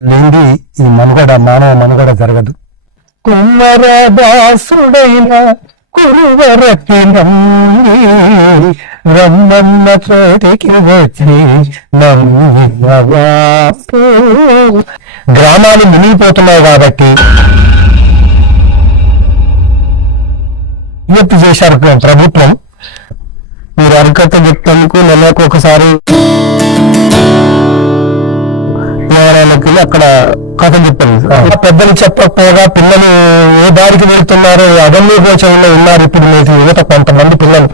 లేని ఈ మనుగడ మానవ మనుగడ జరగదు. కుమ్మరదాసుడైన కురువరకి నమ్మి రమ్మన్న చోటికి వచ్చి గ్రామాలు మునిగిపోతున్నాయి కాబట్టి విజ్ఞప్తి చేశారు ప్రభుత్వం. మీరు అరికట్ట చెప్తానికి నెలకు ఒకసారి దేవాలయాలకు వెళ్ళి అక్కడ కథ చెప్పారు. పెద్దలు చెప్పకపోగా పిల్లలు ఏ దారికి వెళ్తున్నారు అదన్నీ గోచరంలో ఉన్నారు ఇప్పుడు నేటి యువత కొంతమంది పిల్లలు.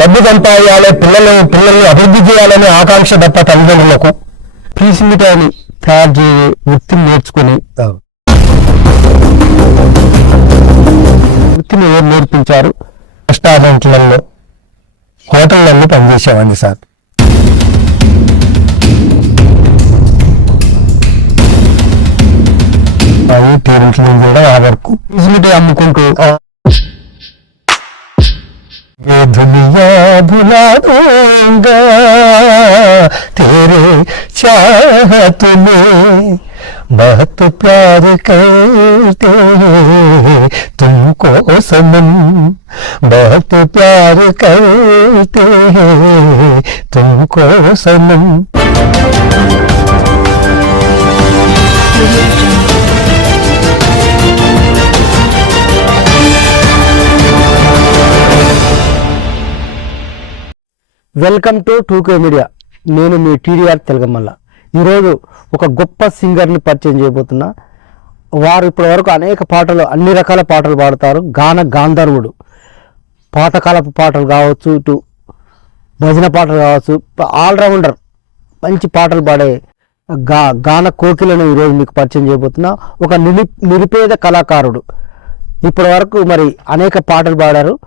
డబ్బు సంపాదించాలి పిల్లలు పిల్లల్ని అభివృద్ధి చేయాలనే ఆకాంక్ష తప్ప తల్లిదండ్రులకు. ప్రీసింగిటాన్ని తయారు చేయ వృత్తిని నేర్చుకుని వృత్తిని ఎవరు నేర్పించారు? రెస్టారెంట్లలో హోటళ్ళల్లో పనిచేసేవాడిని సార్. అవి తీరుట్లు కూడా ఆ వరకు. ఇసుమిటి అమ్ముకుంటూ తేరే చాతులే भुला दूंगा तेरे चाहत में बहुत प्यार करते हैं तुमको सनम बहुत प्यार करते हैं तुमको सनम welcome to two K media నేను మీ టీడీఆర్ తెలగమల్ల ఈరోజు ఒక గొప్ప సింగర్ని పరిచయం చేయబోతున్నా. వారు ఇప్పటి వరకు అనేక పాటలు అన్ని రకాల పాటలు పాడతారు. గాన గాంధర్వుడు. పాతకాలపు పాటలు కావచ్చు ఇటు భజన పాటలు కావచ్చు ఆల్రౌండర్ మంచి పాటలు పాడే గా గాన కోకిలను ఈరోజు మీకు పరిచయం చేయబోతున్నా. ఒక నిలి నిరుపేద కళాకారుడు. ఇప్పటి వరకు మరి అనేక పాటలు పాడారు.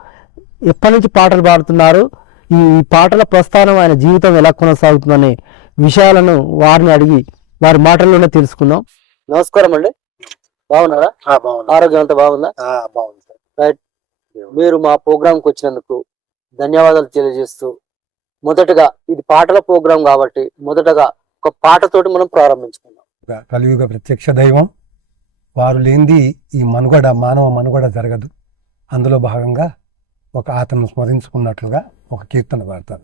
ఎప్పటి నుంచి పాటలు పాడుతున్నారు? ఈ ఈ పాటల ప్రస్థానం ఆయన జీవితం ఎలా కొనసాగుతుందని విషయాలను వారిని అడిగి వారి మాటల్లోనే తెలుసుకుందాం. నమస్కారం అండి. బాగున్నారా? బాగుంది ఆరోగ్యం అంతా బాగుందా? బాగుంది సార్. రైట్. మీరు మా ప్రోగ్రాంకి వచ్చినందుకు ధన్యవాదాలు తెలియజేస్తూ మొదటగా ఇది పాటల ప్రోగ్రాం కాబట్టి మొదటగా ఒక పాటతోటి మనం ప్రారంభించుకుందాం. కలియుగ ప్రత్యక్ష దైవం వారు లేనిది ఈ మనుగడ మానవ మనుగడ జరగదు. అందులో భాగంగా ఒక అతను స్మరించుకున్నట్లుగా ఒక కీర్తన పాడతారు.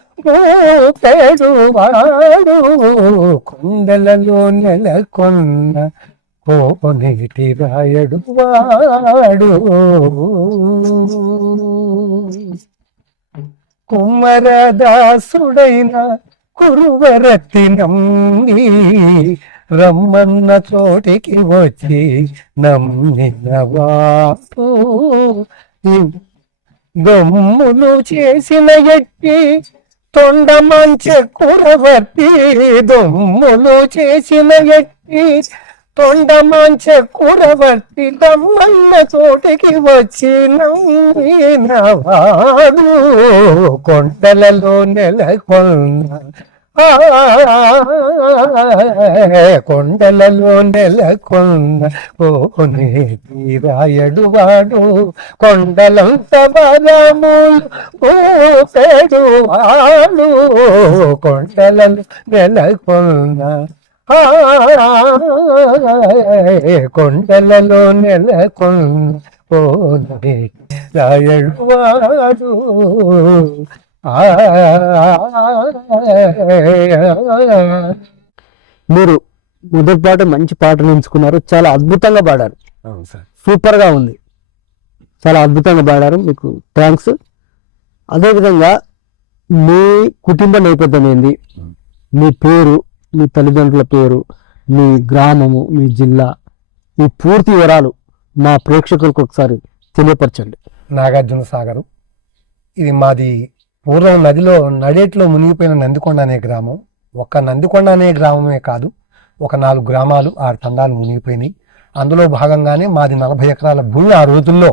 వాడు కొండలలో నెలకొన్న కోనేటి రాయడు వాడు కుమ్మరదాసుడైన కురువరతి నమ్మి రమ్మన్న చోటికి వచ్చి నమ్మిన వాపు దొమ్ములు చేసిన ఎట్టి తొండమంచ కురవట్టి దొమ్ములు చేసిన ఎట్టి. తొండమంచ కురవట్టి దమ్మన్న చోటికి వచ్చి నవ్వినవాడు కొండలలో నెలకొన్న కొండలలో నెలకొన్న ఓనే తీరాయడు వాడు కొండలంత బలములు ఊపెడు వాడు కొండలలో నెలకొన్న కొండలలో నెలకొన్న ఓనే రాయడు వాడు మీరు మొదటి పాట మంచి పాటలు ఎంచుకున్నారు. చాలా అద్భుతంగా పాడారు. సూపర్గా ఉంది. చాలా అద్భుతంగా పాడారు. మీకు థ్యాంక్స్. అదేవిధంగా మీ కుటుంబ నేపథ్యం ఏంది? మీ పేరు మీ తల్లిదండ్రుల పేరు మీ గ్రామము మీ జిల్లా మీ పూర్తి వివరాలు మా ప్రేక్షకులకు ఒకసారి తెలియపరచండి. నాగార్జున సాగరు ఇది మాది పూర్వం నదిలో నడేట్లో మునిగిపోయిన నందికొండ అనే గ్రామం ఒక్క నందికొండ అనే గ్రామమే కాదు ఒక నాలుగు గ్రామాలు ఆరు తండాలు మునిగిపోయినాయి. అందులో భాగంగానే మాది నలభై ఎకరాల భూమి ఆ రోజుల్లో.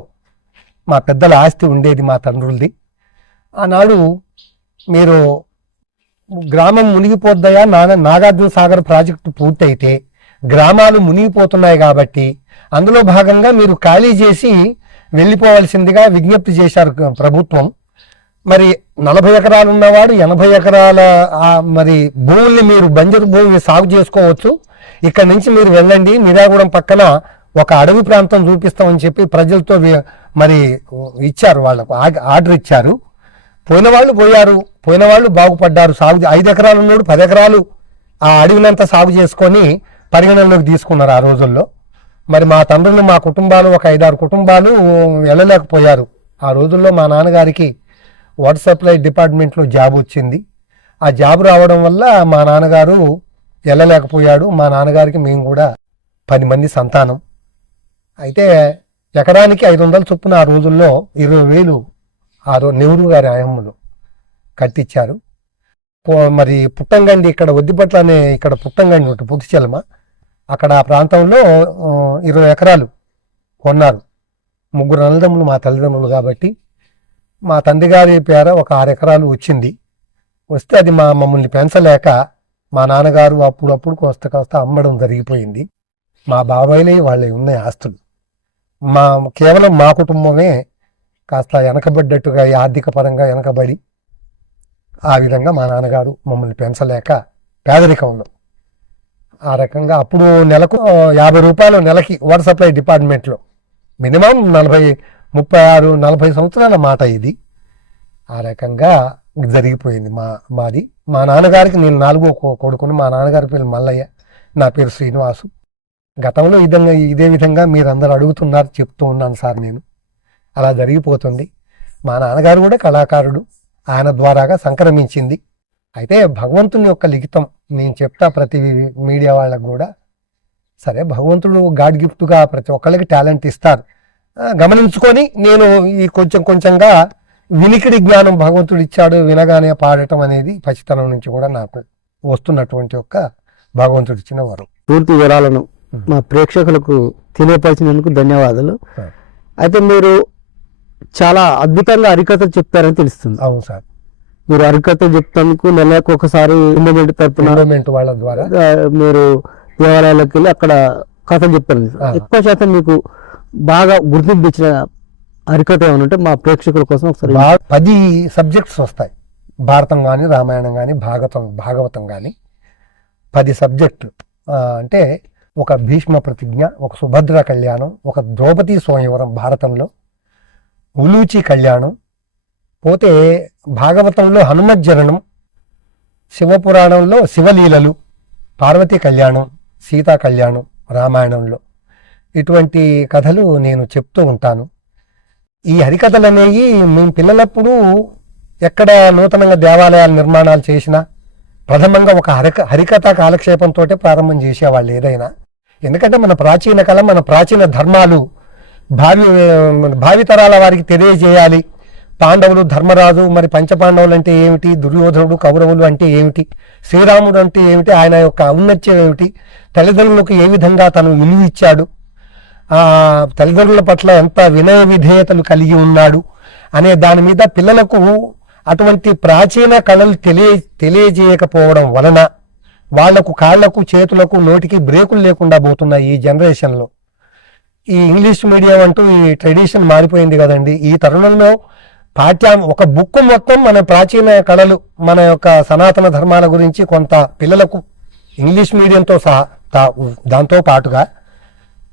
మా పెద్దల ఆస్తి ఉండేది మా తండ్రులది. ఆనాడు మీరు గ్రామం మునిగిపోద్దయా నాగ నాగార్జున సాగర్ ప్రాజెక్టు పూర్తయితే గ్రామాలు మునిగిపోతున్నాయి కాబట్టి అందులో భాగంగా మీరు ఖాళీ చేసి వెళ్ళిపోవలసిందిగా విజ్ఞప్తి చేశారు ప్రభుత్వం. మరి నలభై ఎకరాలు ఉన్నవాడు ఎనభై ఎకరాల మరి భూముల్ని మీరు బంజరు భూమిని సాగు చేసుకోవచ్చు. ఇక్కడ నుంచి మీరు వెళ్ళండి. నిరాగూడెం పక్కన ఒక అడవి ప్రాంతం చూపిస్తామని చెప్పి ప్రజలతో మరి ఇచ్చారు వాళ్ళకు ఆర్డర్ ఇచ్చారు. పోయిన వాళ్ళు పోయారు. పోయిన వాళ్ళు బాగుపడ్డారు. సాగు ఐదు ఎకరాలు ఉన్నాడు పది ఎకరాలు ఆ అడవినంతా సాగు చేసుకొని పరిగణనలోకి తీసుకున్నారు ఆ రోజుల్లో. మరి మా తండ్రులు మా కుటుంబాలు ఒక ఐదారు కుటుంబాలు వెళ్ళలేకపోయారు. ఆ రోజుల్లో మా నాన్నగారికి వాటర్ సప్లై డిపార్ట్మెంట్లో జాబ్ వచ్చింది. ఆ జాబ్ రావడం వల్ల మా నాన్నగారు వెళ్ళలేకపోయాడు. మా నాన్నగారికి మేము కూడా పది మంది సంతానం. అయితే ఎకరానికి ఐదు వందల చొప్పున ఆ రోజుల్లో ఇరవై వేలు ఆ రో నెహ్రూ గారి ఆయమ్మలు కట్టించారు పో- మరి పుట్టంగండి ఇక్కడ వద్దిపట్ల అనే ఇక్కడ పుట్టంగండి ఒకటి పుత్తిచెలమ అక్కడ ఆ ప్రాంతంలో ఇరవై ఎకరాలు కొన్నారు. ముగ్గురు అన్నదమ్ములు మా తల్లిదండ్రులు కాబట్టి మా తండ్రి గారి పేర ఒక ఆరు ఎకరాలు వచ్చింది. వస్తే అది మా మమ్మల్ని పెంచలేక మా నాన్నగారు అప్పుడప్పుడు కోస్త కాస్త అమ్మడం జరిగిపోయింది. మా బాబాయిలే వాళ్ళే ఉన్నాయి ఆస్తులు. మా కేవలం మా కుటుంబమే కాస్త వెనకబడ్డట్టుగా ఆర్థిక పరంగా వెనకబడి ఆ విధంగా మా నాన్నగారు మమ్మల్ని పెంచలేక పేదరికంలో. ఆ రకంగా అప్పుడు నెలకు యాభై రూపాయలు నెలకి వాటర్ సప్లై డిపార్ట్మెంట్లో మినిమం నలభై ముప్పై ఆరు నలభై సంవత్సరాల మాట ఇది. ఆ రకంగా జరిగిపోయింది మా మాది. మా నాన్నగారికి నేను నాలుగో కొ- కొడుకుని మా నాన్నగారి పేరు మల్లయ్య. నా పేరు శ్రీనివాసు. గతంలో విధంగా ఇదే విధంగా మీరందరూ అడుగుతున్నారు చెప్తూ ఉన్నాను సార్ నేను. అలా జరిగిపోతుంది. మా నాన్నగారు కూడా కళాకారుడు. ఆయన ద్వారాగా సంక్రమించింది. అయితే భగవంతుని యొక్క లిఖితం నేను చెప్తా ప్రతి మీడియా వాళ్ళకు కూడా. సరే భగవంతుడు గాడ్ గిఫ్ట్గా ప్రతి ఒక్కళ్ళకి టాలెంట్ ఇస్తారు. గమనించుకొని నేను ఈ కొంచెం కొంచెంగా వినికిడి జ్ఞానం భగవంతుడు ఇచ్చాడు వినగానే పాడటం అనేది పసితనం నుంచి కూడా నాకు వస్తున్నటువంటి యొక్క భగవంతుడు ఇచ్చిన వరం. పూర్తి వివరాలను మా ప్రేక్షకులకు తెలియపరిచినందుకు ధన్యవాదాలు. అయితే మీరు చాలా అద్భుతంగా హరికథలు చెప్తారని తెలుస్తుంది. అవును సార్. మీరు హరికథలు చెప్తానికి నెలకు ఒకసారి ఇండమెంట్ తరపున టోర్నమెంట్ వాళ్ళ ద్వారా. మీరు దేవాలయాలకు వెళ్ళి అక్కడ కథలు చెప్తారు. ఎక్కువ శాతం మీకు బాగా గుర్తింపు అరికట హరికథ ఏమైనా ఉంటే మా ప్రేక్షకుల కోసం ఒకసారి పది సబ్జెక్ట్స్ వస్తాయి. భారతం కానీ రామాయణం కానీ భాగవతం భాగవతం కానీ పది సబ్జెక్టు అంటే ఒక భీష్మ ప్రతిజ్ఞ ఒక సుభద్ర కళ్యాణం ఒక ద్రౌపది స్వయంవరం భారతంలో ఉలూచి కళ్యాణం పోతే భాగవతంలో హనుమజ్జననం శివపురాణంలో శివలీలలు పార్వతీ కళ్యాణం సీతా కళ్యాణం రామాయణంలో. ఇటువంటి కథలు నేను చెప్తూ ఉంటాను. ఈ హరికథలు అనేవి మేము పిల్లలప్పుడు ఎక్కడ నూతనంగా దేవాలయాల నిర్మాణాలు చేసినా ప్రథమంగా ఒక హరిక హరికథ కాలక్షేపంతో ప్రారంభం చేసేవాళ్ళు ఏదైనా. ఎందుకంటే మన ప్రాచీన కళ మన ప్రాచీన ధర్మాలు భావి భావితరాల వారికి తెలియజేయాలి. పాండవులు ధర్మరాజు మరి పంచపాండవులు అంటే ఏమిటి? దుర్యోధనుడు కౌరవులు అంటే ఏమిటి? శ్రీరాముడు అంటే ఏమిటి? ఆయన యొక్క ఔన్నత్యం ఏమిటి? తల్లిదండ్రులకు ఏ విధంగా తను విలువ ఇచ్చాడు? తల్లిదండ్రుల పట్ల ఎంత వినయ విధేయతలు కలిగి ఉన్నాడు అనే దాని మీద పిల్లలకు అటువంటి ప్రాచీన కళలు తెలియ తెలియజేయకపోవడం వలన వాళ్ళకు కాళ్ళకు చేతులకు నోటికి బ్రేకులు లేకుండా పోతున్నాయి ఈ జనరేషన్లో. ఈ ఇంగ్లీష్ మీడియం అంటూ ఈ ట్రెడిషన్ మారిపోయింది కదండి. ఈ తరుణంలో పాఠ్యాం ఒక బుక్ మొత్తం మన ప్రాచీన కళలు మన యొక్క సనాతన ధర్మాల గురించి కొంత పిల్లలకు ఇంగ్లీష్ మీడియంతో సహా దాంతో పాటుగా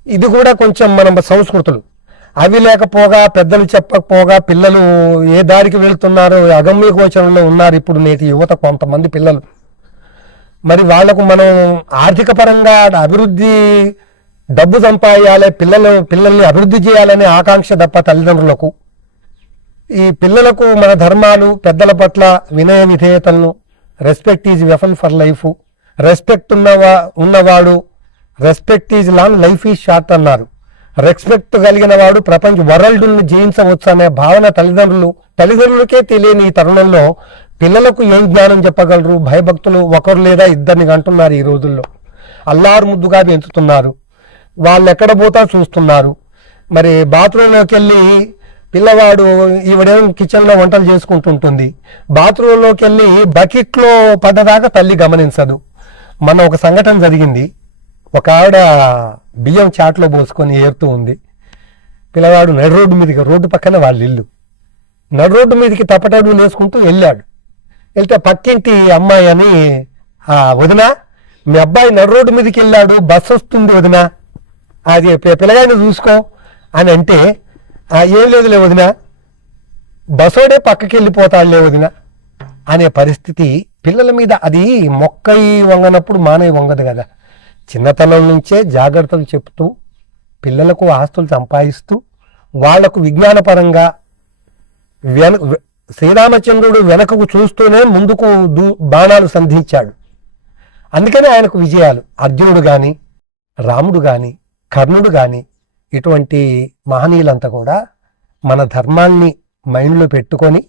ఇది కూడా కొంచెం మన సంస్కృతులు. అవి లేకపోగా పెద్దలు చెప్పకపోగా పిల్లలు ఏ దారికి వెళ్తున్నారో అగమ్య గోచరంలో ఉన్నారు ఇప్పుడు నేటి యువత కొంతమంది పిల్లలు. మరి వాళ్ళకు మనం ఆర్థిక పరంగా అభివృద్ధి డబ్బు సంపాదించాలి పిల్లలు పిల్లల్ని అభివృద్ధి చేయాలనే ఆకాంక్ష తప్ప తల్లిదండ్రులకు. ఈ పిల్లలకు మన ధర్మాలు పెద్దల పట్ల వినయ విధేయతలను respect is weapon for life respect ఉన్నవా ఉన్నవాడు respect is long life is short అన్నారు. రెస్పెక్ట్ కలిగిన వాడు ప్రపంచ వరల్డ్ను జయించవచ్చు అనే భావన తల్లిదండ్రులు తల్లిదండ్రులకే తెలియని ఈ తరుణంలో పిల్లలకు ఏం జ్ఞానం చెప్పగలరు? భయభక్తులు ఒకరు లేదా ఇద్దరిని అంటున్నారు ఈ రోజుల్లో. అల్లారు ముద్దుగా పెంచుతున్నారు. వాళ్ళు ఎక్కడ పోతా చూస్తున్నారు. మరి బాత్రూంలోకి వెళ్ళి పిల్లవాడు ఈవిడేం కిచెన్లో వంటలు చేసుకుంటుంటుంది. బాత్రూంలోకి వెళ్ళి బకెట్లో పడ్డదాకా తల్లి గమనించదు. మన ఒక సంఘటన జరిగింది. ఒక ఆవిడ బియ్యం చాట్లో పోసుకొని ఏరుతూ ఉంది. పిల్లవాడు నడి రోడ్డు మీదకి రోడ్డు పక్కన వాళ్ళ ఇల్లు. నడు రోడ్డు మీదకి తప్పటడుగు వేసుకుంటూ వెళ్ళాడు. వెళ్తే పక్కింటి అమ్మాయి అని వదిన మీ అబ్బాయి నడు రోడ్డు మీదకి వెళ్ళాడు బస్సు వస్తుంది వదిన. అది పిల్లగాని పిల్లగాడిని చూసుకో. అని అంటే ఏం లేదులే వదిన. బస్సోడే పక్కకి వెళ్ళిపోతాడులే వదిన. అనే పరిస్థితి పిల్లల మీద అది మొక్కయి వంగనప్పుడు మానవి వంగదు కదా. చిన్నతనం నుంచే జాగ్రత్తలు చెప్తూ పిల్లలకు ఆస్తులు సంపాదిస్తూ వాళ్ళకు విజ్ఞానపరంగా వెన శ్రీరామచంద్రుడు వెనకకు చూస్తూనే ముందుకు దూ బాణాలు సంధించాడు. అందుకనే ఆయనకు విజయాలు. అర్జునుడు గాని రాముడు గాని కర్ణుడు గాని ఇటువంటి మహనీయులంతా కూడా మన ధర్మాన్ని మైండ్లో పెట్టుకొని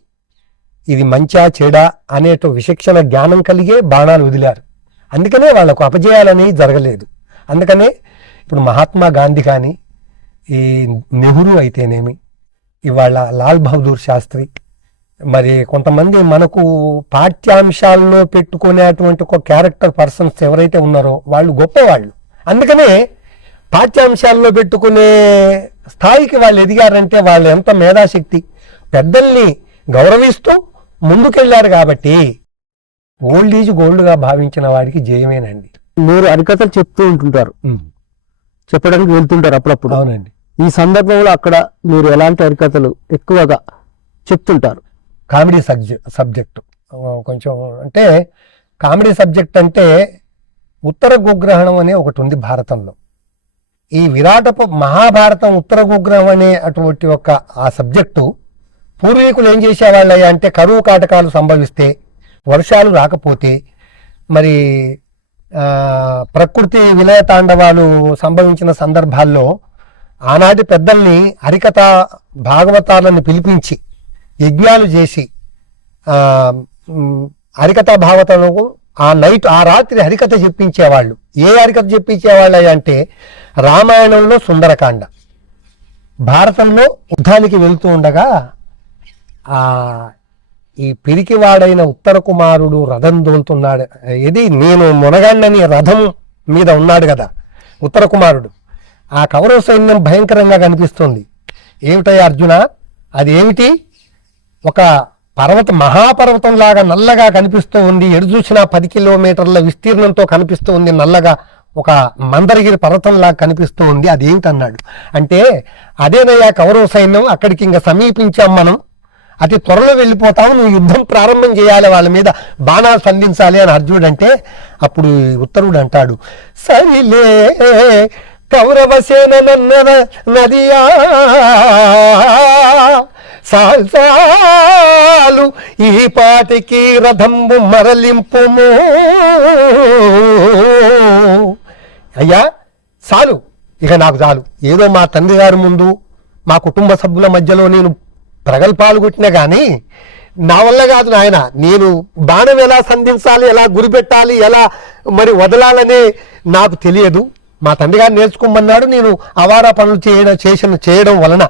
ఇది మంచా చెడా అనేటు విశిక్షణ జ్ఞానం కలిగే బాణాలు వదిలారు. అందుకనే వాళ్ళకు అపజయాలనేవి జరగలేదు. అందుకనే ఇప్పుడు మహాత్మా గాంధీ కానీ ఈ నెహ్రూ అయితేనేమి ఇవాళ లాల్ బహదూర్ శాస్త్రి మరి కొంతమంది మనకు పాఠ్యాంశాల్లో పెట్టుకునేటువంటి ఒక క్యారెక్టర్ పర్సన్స్ ఎవరైతే ఉన్నారో వాళ్ళు గొప్పవాళ్ళు. అందుకనే పాఠ్యాంశాల్లో పెట్టుకునే స్థాయికి వాళ్ళు ఎదిగారంటే వాళ్ళు ఎంత మేధాశక్తి. పెద్దల్ని గౌరవిస్తూ ముందుకెళ్ళారు కాబట్టి ఓల్డ్ ఈజ్ గోల్డ్గా భావించిన వాడికి జయమేనండి. మీరు హరికథలు చెప్తూ ఉంటుంటారు. చెప్పడానికి వెళ్తుంటారు అప్పుడప్పుడు. అవునండి. ఈ సందర్భంలో అక్కడ మీరు ఎలాంటి హరికథలు ఎక్కువగా చెప్తుంటారు? కామెడీ సబ్జెక్ట్ సబ్జెక్టు కొంచెం అంటే కామెడీ సబ్జెక్ట్ అంటే ఉత్తర గోగ్రహణం అనే ఒకటి ఉంది భారతంలో. ఈ విరాటపు మహాభారతం ఉత్తర గోగ్రహం అనే అటువంటి ఒక ఆ సబ్జెక్టు పూర్వీకులు ఏం చేసేవాళ్ళయ్యా అంటే కరువు కాటకాలు సంభవిస్తే వర్షాలు రాకపోతే మరి ప్రకృతి విలయ తాండవాలు సంభవించిన సందర్భాల్లో ఆనాటి పెద్దల్ని హరికథ భాగవతాలను పిలిపించి యజ్ఞాలు చేసి హరికథ భాగవతాలకు ఆ నైట్ ఆ రాత్రి హరికథ చెప్పించేవాళ్ళు. ఏ హరికథ చెప్పించేవాళ్ళు అంటే రామాయణంలో సుందరకాండ. భారతంలో యుద్ధానికి వెళ్తూ ఉండగా ఆ ఈ పిరికివాడైన ఉత్తర కుమారుడు రథం దోలుతున్నాడు. ఇది నేను మునగండని రథం మీద ఉన్నాడు కదా ఉత్తర కుమారుడు. ఆ కౌరవ సైన్యం భయంకరంగా కనిపిస్తుంది. ఏమిటయ్య అర్జున? అది ఏమిటి ఒక పర్వత మహాపర్వతం లాగా నల్లగా కనిపిస్తూ ఉంది. ఎడు చూసినా పది కిలోమీటర్ల విస్తీర్ణంతో కనిపిస్తూ ఉంది. నల్లగా ఒక మందరగిరి పర్వతంలాగా కనిపిస్తూ ఉంది. అది అంటే అదేనయ్యా కౌరవ సైన్యం అక్కడికి ఇంకా సమీపించాం మనం. అతి త్వరలో వెళ్ళిపోతావు నువ్వు యుద్ధం ప్రారంభం చేయాలి వాళ్ళ మీద బాణాలు సంధించాలి అని అర్జునుడు అంటే అప్పుడు ఉత్తరుడు అంటాడు సరిలే కౌరవ సేన నదియా సాల్సాలు ఈ పాటికి రథంబు మరలింపుము. అయ్యా చాలు ఇక నాకు చాలు. ఏదో మా తండ్రి గారి ముందు మా కుటుంబ సభ్యుల మధ్యలో నేను ప్రగల్భాలు కొట్టినా కానీ నా వల్ల కాదు నాయన. నేను బాణం ఎలా సంధించాలి ఎలా గురిపెట్టాలి ఎలా మరి వదలాలనే నాకు తెలియదు. మా తండ్రి గారు నేర్చుకోమన్నాడు నేను అవారా పనులు చేయడం చేసిన చేయడం వలన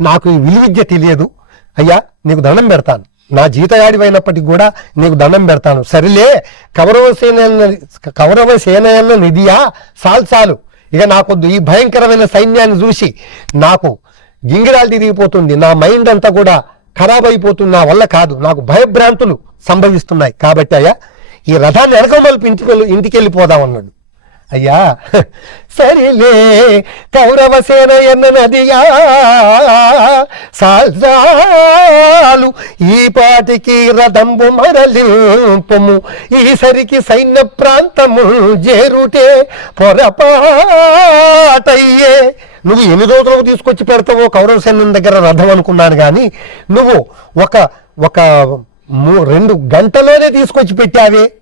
నాకు ఈ విలువిద్య తెలియదు. అయ్యా నీకు దండం పెడతాను. నా జీతగాడివైనప్పటికీ కూడా నీకు దండం పెడతాను. సరిలే కౌరవ సేన కౌరవ సేనయన్న నిధియా సాల్ చాలు. ఇక నాకొద్దు. ఈ భయంకరమైన సైన్యాన్ని చూసి నాకు గింగిరాలు తిరిగిపోతుంది నా మైండ్ అంతా కూడా ఖరాబ్ అయిపోతుంది నా వల్ల కాదు. నాకు భయభ్రాంతులు సంభవిస్తున్నాయి. కాబట్టి అయ్యా ఈ రథాన్ని వెనకమలుపు ఇంటికి ఇంటికి వెళ్ళిపోదాం అన్నాడు. అయ్యా సరిలే కౌరవ సేన ఎన్న నదియా సాల్సాలు ఈ పాటికి రథంబు మరలింపము ఈసరికి సైన్య ప్రాంతము జేరుటే పొరపాటయ్యే. నువ్వు ఎన్ని రోజులకు తీసుకొచ్చి పెడతావో కౌరవ సైన్యం దగ్గర రథం అనుకున్నాను కానీ నువ్వు ఒక ఒక మూ- రెండు గంటలోనే తీసుకొచ్చి పెట్టావే.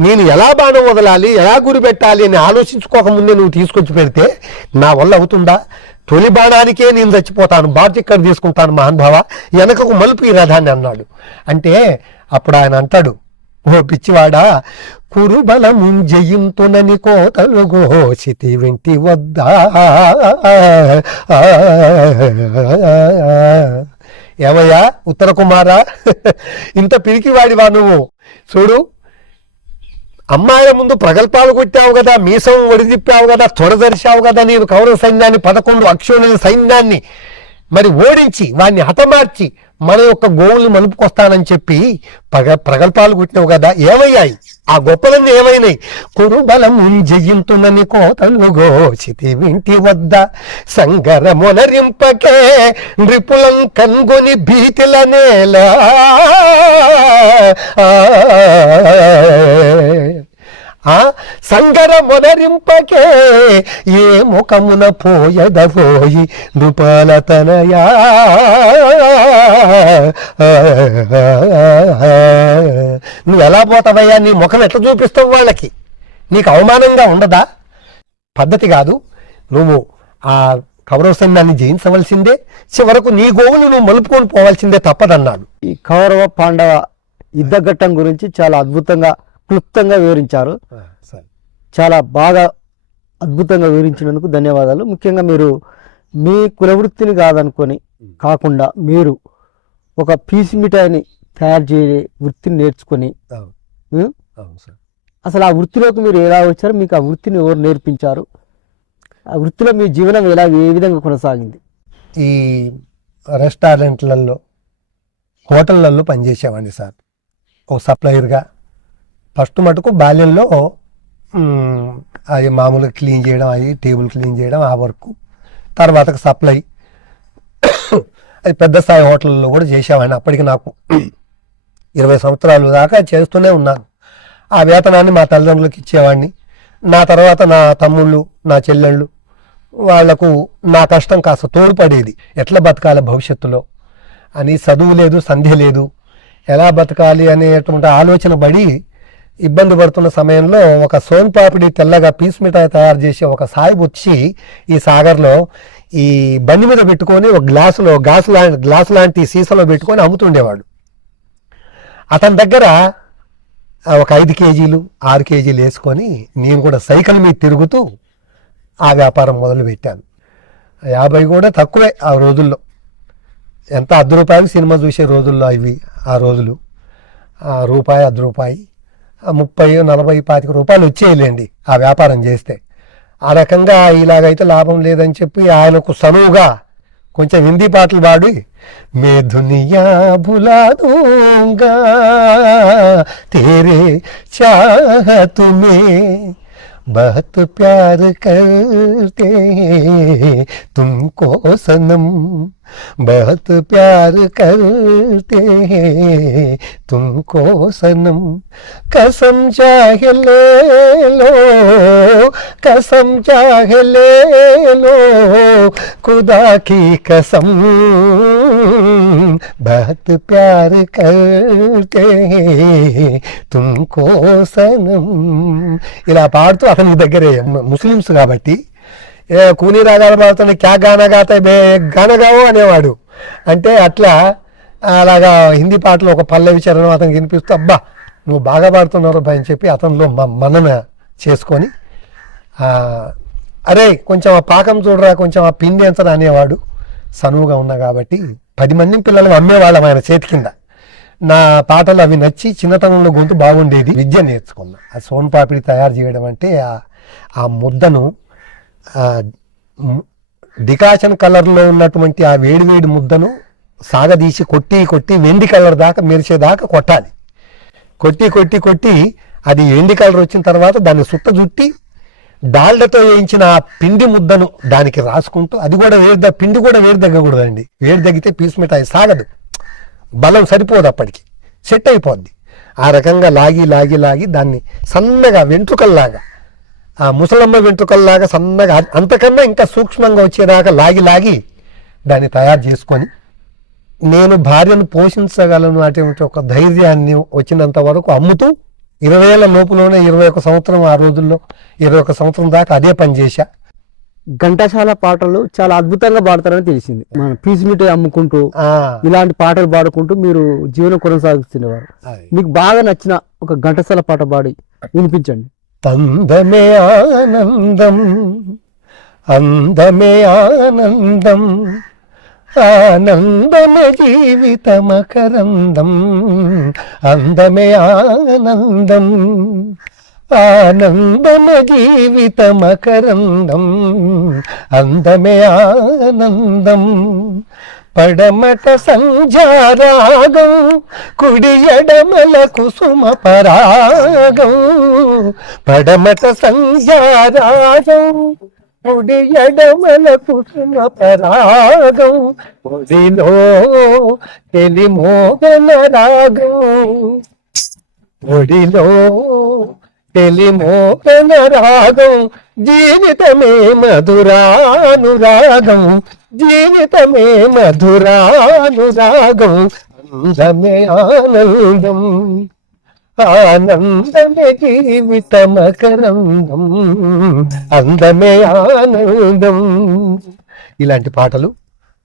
నేను ఎలా బాణం వదలాలి ఎలా గురి పెట్టాలి అని ఆలోచించుకోకముందే నువ్వు తీసుకొచ్చి పెడితే నా వల్ల అవుతుందా? తొలి బాణానికే నేను చచ్చిపోతాను బాధ్యత తీసుకుంటాను మహానుభావ. వెనకకు మలుపు ఈ రథాన్ని అన్నాడు. అంటే అప్పుడు ఆయన అంటాడు ఓ పిచ్చివాడా కురుబలము జయింతునని కోతలు ఘోషితి వింటి వద్దా. ఏమయ్యా ఉత్తర కుమారా ఇంత పిరికివాడివా నువ్వు? చూడు అమ్మాయిల ముందు ప్రగల్భాలు కొట్టావు కదా మీసం ఒడిదిప్పావు కదా తొడదరిచావు కదా నేను కౌరవ సైన్యాన్ని పదకొండు అక్షోణుల సైన్యాన్ని. మరి ఓడించి వాడిని హతమార్చి మన యొక్క గోవుల్ని మలుపుకొస్తానని చెప్పి పగ ప్రగల్భాలు కొట్టినావు కదా ఏమయ్యాయి? ఆ గొప్పలన్నీ ఏమైనాయి? కురుబలం జయింతునని కోతలు గోచితి వింటి వద్ద సంగర మొనరింపకే నృపులం కన్గొని భీతిల నేల. ఆ సంగర మొదరింపకే ఏ ముఖమున పోయదపోయి నృపాల తనయా? నువ్వు ఎలా పోతావయ్యా? నీ ముఖం ఎట్లా చూపిస్తావు వాళ్ళకి? నీకు అవమానంగా ఉండదా? పద్ధతి కాదు. నువ్వు ఆ కౌరవ సైన్యాన్ని జయించవలసిందే. చివరకు నీ గోవులు నువ్వు మలుపుకొని పోవాల్సిందే తప్పదన్నాడు. ఈ కౌరవ పాండవ యుద్ధ ఘట్టం గురించి చాలా అద్భుతంగా క్లుప్తంగా వివరించారు. సరే. చాలా బాగా అద్భుతంగా వివరించినందుకు ధన్యవాదాలు. ముఖ్యంగా మీరు మీ కులవృత్తిని కాదనుకొని కాకుండా మీరు ఒక పీసి మిఠాయిని తయారు చేసే వృత్తిని నేర్చుకొని అసలు ఆ వృత్తిలోకి మీరు ఎలా వచ్చారు? మీకు ఆ వృత్తిని ఎవరు నేర్పించారు? ఆ వృత్తిలో మీ జీవనం ఎలా ఏ విధంగా కొనసాగింది? ఈ రెస్టారెంట్లలో హోటళ్ళల్లో పనిచేసేవాడిని సార్. ఓ సప్లయర్గా ఫస్ట్ మటుకు బాల్యంలో అది మామూలుగా క్లీన్ చేయడం అది టేబుల్ క్లీన్ చేయడం ఆ వర్క్. తర్వాత సప్లై. అది పెద్ద స్థాయి హోటల్లో కూడా చేసేవాడిని అప్పటికి నాకు. ఇరవై సంవత్సరాలు దాకా చేస్తూనే ఉన్నాను. ఆ వేతనాన్ని మా తల్లిదండ్రులకు ఇచ్చేవాడిని. నా తర్వాత నా తమ్ముళ్ళు నా చెల్లెళ్ళు వాళ్ళకు నా కష్టం కాస్త తోడ్పడేది. ఎట్లా బతకాలి భవిష్యత్తులో? అని చదువు లేదు సంధ్య లేదు. ఎలా బతకాలి అనేటువంటి ఆలోచన పడి ఇబ్బంది పడుతున్న సమయంలో ఒక సోన్ పాపిడి తెల్లగా పీస్ మిఠాయి తయారు చేసే ఒక సాయిబు వచ్చి ఈ సాగర్లో ఈ బండి మీద పెట్టుకొని ఒక గ్లాసులో గ్లాస్ లాంటి గ్లాస్ లాంటి సీసాలో పెట్టుకొని అమ్ముతుండేవాడు. అతని దగ్గర ఒక ఐదు కేజీలు ఆరు కేజీలు వేసుకొని నేను కూడా సైకిల్ మీద తిరుగుతూ ఆ వ్యాపారం మొదలు పెట్టాను యాభై కూడా తక్కువే ఆ రోజుల్లో. ఎంత అర్ధ రూపాయలు సినిమా చూసే రోజుల్లో ఇవి ఆ రోజులు. ఆ రూపాయి అర్ధ రూపాయి. ముప్పై నలభై పాతిక రూపాయలు వచ్చేయలేండి ఆ వ్యాపారం చేస్తే. ఆ రకంగా ఇలాగైతే లాభం లేదని చెప్పి ఆయనకు సనువుగా కొంచెం హిందీ పాటలు పాడి మే దునియా భులాదూంగా తేరే చాహ బహత్ ప్యార్ కర్తే తుమ్కో సనం बहुत प्यार करते हैं तुमको सनम कसम चाहे ले लो कसम चाहे ले लो खुदा की कसम बहुत प्यार करते हैं तुमको सनम ఇలా పాడుతూ అతనికి దగ్గరే ము- ముస్లిమ్స్ కాబట్టి ఏ కూనీ రాగాలు పాడుతున్న క్యా గాన గాతా బే గానా అనేవాడు. అంటే అట్లా అలాగా హిందీ పాటలు ఒక పల్లవి చరణం అతనికి వినిపిస్తూ అబ్బా నువ్వు బాగా పాడుతున్నావు అని చెప్పి అతనిలో మ- మనన చేసుకొని అరే కొంచెం ఆ పాకం చూడరా కొంచెం ఆ పిండి ఎంచరా అనేవాడు. సనువుగా ఉన్నా కాబట్టి పది మంది పిల్లలు అమ్మేవాళ్ళం ఆయన చేతి కింద. నా పాటలు అవి నచ్చి చిన్నతనంలో గొంతు బాగుండేది. విద్య నేర్చుకున్నా. ఆ సోన్ పాపిడి తయారు చేయడం అంటే ఆ- ముద్దను డికాషన్ కలర్లో ఉన్నటువంటి ఆ వేడి వేడి ముద్దను సాగదీసి కొట్టి కొట్టి వెండి కలర్ దాకా మెరిసేదాకా కొట్టాలి. కొట్టి కొట్టి కొట్టి అది ఎండి కలర్ వచ్చిన తర్వాత దాన్ని సుత్త జుట్టి డాల్డతో వేయించిన ఆ పిండి ముద్దను దానికి రాసుకుంటూ అది కూడా వేడి పిండి కూడా వేడి తగ్గకూడదండి. వేడి తగ్గితే పీస్ మిఠాయి సాగదు. బలం సరిపోదు అప్పటికి. సెట్ అయిపోద్ది. ఆ రకంగా లాగి లాగి లాగి దాన్ని సన్నగా వెంట్రుకల్లాగా ఆ ముసలమ్మ వెంట్రుకల్లాగా సన్నగా అంతకన్నా ఇంకా సూక్ష్మంగా వచ్చేదాకా లాగి లాగి దాన్ని తయారు చేసుకొని నేను భార్యను పోషించగలను అటువంటి ఒక ధైర్యాన్ని వచ్చినంత వరకు అమ్ముతూ ఇరవై ఏళ్ళ లోపులోనే ఇరవై ఒక సంవత్సరం ఆ రోజుల్లో ఇరవై ఒక సంవత్సరం దాకా అదే పని చేశా. ఘంటసాల పాటలు చాలా అద్భుతంగా పాడతారని తెలిసింది. మన పీస్ మీట్ అమ్ముకుంటూ ఇలాంటి పాటలు పాడుకుంటూ మీరు జీవనం కొనసాగిస్తున్నవారు. మీకు బాగా నచ్చిన ఒక ఘంటసాల పాట పాడి వినిపించండి. అందమే ఆనందం అందమే ఆనందం ఆనందమే జీవితమకరందం అందమే ఆనందం ఆనందమ జీవితమకరందం అందమే ఆనందం. పడమట సంజారాగం కుడి ఎడమల కుసుమ పరాగం. పడమట సంజారాగం కుడి ఎడమల కుసుమ పరాగం. ఒడిలో తెలిమోగన రాగం. ఒడిలో తెలిమోగన రాగం జీవితమే మధురానురాగం. జీవితమే మధురానురాగం అందమే ఆనందం. ఆనందమే జీవితమకరందం అందమే ఆనందం. ఇలాంటి పాటలు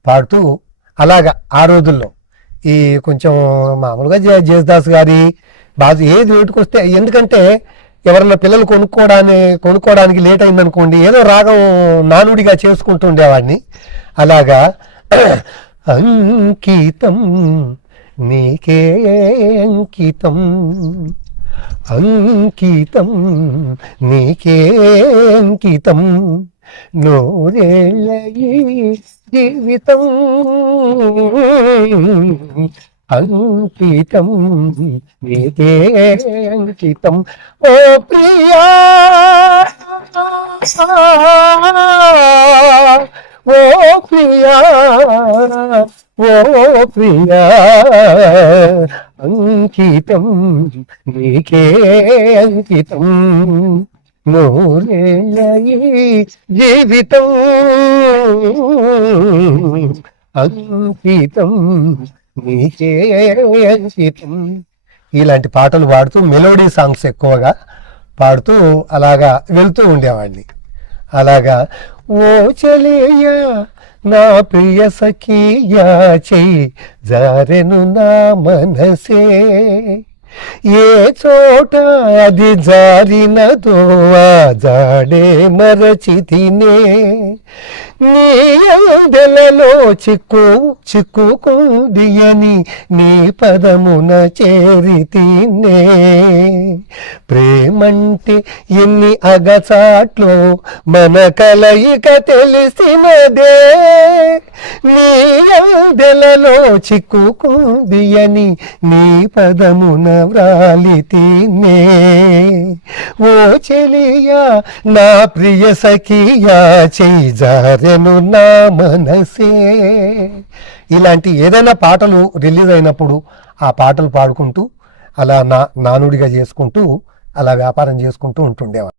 పాడుతూ అలాగా ఆ రోజుల్లో ఈ కొంచెం మామూలుగా జే జేసుదాస్ గారి బాధ ఏది వేటుకొస్తే ఎందుకంటే ఎవరన్నా పిల్లలు కొనుక్కోవడానికి కొనుక్కోవడానికి లేట్ అయిందనుకోండి ఏదో రాగం నానుడిగా చేసుకుంటుండేవాడిని అలాగా అంకితం నీకే అంకితం. అంకితం నీకే అంకితం. నూరేళ్ళ జీవితం. అంకితం నీకే అంకితం. ఓ ప్రియా! ఓ ప్రియా అంకితం నీకే అంకితం. నూరేళ్ళ జీవితం అంకితం నీకే అంకితం. ఇలాంటి పాటలు పాడుతూ మెలోడీ సాంగ్స్ ఎక్కువగా పాడుతూ అలాగా వెళ్తూ ఉండేవాడిని. అలాగా ఓ చెలియా నా ప్రియ సఖియా చెయ్యి జారెను నా మనసే. ఏ చోట అది జారినదో ఆ జాడే మరచితినే. నీ అందెలలో చిక్కు చిక్కుకుంది అని నీ పదమున చేరితినే ప్రేమంటే ఎన్ని అగచాట్లు మన కలయిక తెలిసినదే. నీ అందెలలో చిక్కుకుంది అని నీ పదమున వ్రాలితినే ఓ చెలియా నా ప్రియ సఖియా చేయి నా మనసే. ఇలాంటి ఏదైనా పాటలు రిలీజ్ అయినప్పుడు ఆ పాటలు పాడుకుంటూ అలా నా నానుడిగా చేసుకుంటూ అలా వ్యాపారం చేసుకుంటూ ఉంటుండేవాడు